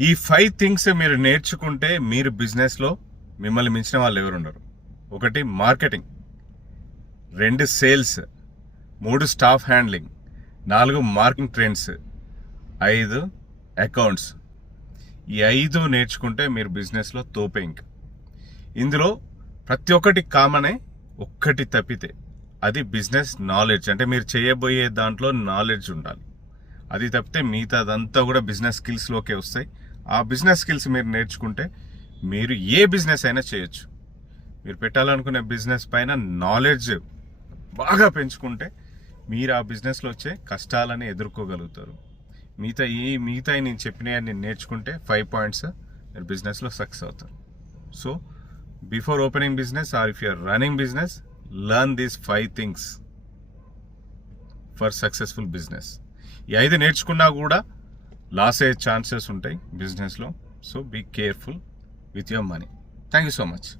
ఈ five things మీరు నేర్చుకుంటే మీరు బిజినెస్లో మిమ్మల్ని మించిన వాళ్ళు ఎవరు ఉండరు ఒకటి మార్కెటింగ్ రెండు సేల్స్ మూడు స్టాఫ్ హ్యాండ్లింగ్ నాలుగు మార్కింగ్ ట్రెండ్స్ ఐదు అకౌంట్స్ ఈ ఐదు నేర్చుకుంటే మీరు బిజినెస్లో తోపే ఇంక. ఇందులో ప్రతి ఒక్కటి కామనే ఒక్కటి తప్పితే అది బిజినెస్ నాలెడ్జ్ అంటే మీరు చేయబోయే దాంట్లో నాలెడ్జ్ ఉండాలి. అది తప్పితే మిగతాదంతా కూడా బిజినెస్ స్కిల్స్లోకే వస్తాయి. ఆ బిజినెస్ స్కిల్స్ మీరు నేర్చుకుంటే మీరు ఏ బిజినెస్ అయినా చేయొచ్చు. మీరు పెట్టాలనుకునే బిజినెస్ పైన నాలెడ్జ్ బాగా పెంచుకుంటే మీరు ఆ బిజినెస్లో వచ్చే కష్టాలని ఎదుర్కోగలుగుతారు. మిగతా ఈ మిగతా నేను చెప్పినవన్నీ నేర్చుకుంటే ఫైవ్ పాయింట్స్ మీరు బిజినెస్లో సక్సెస్ అవుతారు. So before opening business or if you're running business learn these five things for successful business ఈ ఐదు నేర్చుకున్నా కూడా లాస్ అయ్యే ఛాన్సెస్ ఉంటాయి బిజినెస్లో. So be careful with your money. Thank you so much.